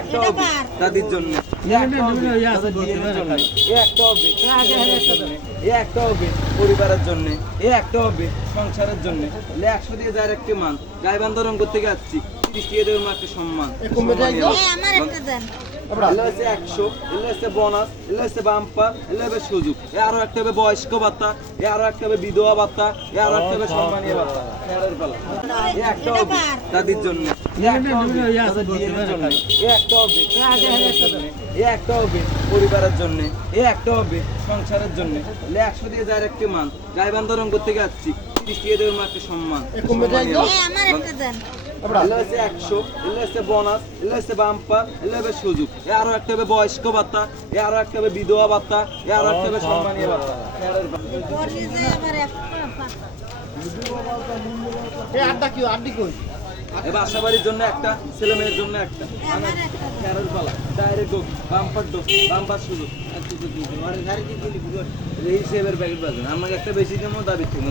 একটা হবে দাদির জন্য। একটা হবে এ একটা পরিবারের জন্য। এ একটা হবে সংসারের জন্য। একশো দিয়ে যার একটি মান। গাইবান্ধা রঙ্গ থেকে আসছি। তিরিশ দিয়ে দেবেন একটা সম্মান এগুলো হচ্ছে একশো এগুলো হচ্ছে বোনাস এগুলো হচ্ছে বাম্পার এগুলো হবে সুযোগ। এ আরও একটা হবে বয়স্ক ভাতা এ আরও একটা হবে বিধবা ভাতা এ আরও একটা হবে সম্মানীয় ভাতা এ একটা হবে দাদির জন্য। পরিবারের জন্য। এ একটা হবে সংসারের জন্য। একশো দিয়ে যার একটি মান। থেকে আসছি। তিরিশ দিয়ে একটা সম্মান। সম্মানীয় আমার একটা দেন। এগুলো হচ্ছে একশো এগুলো হচ্ছে বোনাস এগুলো হচ্ছে বাম্পার এগুলো হবে সুযোগ। এ আরও একটা হবে বয়স্ক ভাতা এ আরও একটা হবে বিধবা ভাতা এ আরও একটা হবে সম্মানীয় ভাতা খেয়ালের পালা। পরে যে আবার একটা পাতা এ বাসা বাড়ির জন্য একটা ছেলে মেয়ের জন্য একটা। আমার পালা ডাইরেক্ট ডোক বাম্পার ডোক বাম্পার সুযোগ। এই হিসেবের প্যাকেট বাজেন। আমাকে একটা বেশি দেবো দাবি তুমি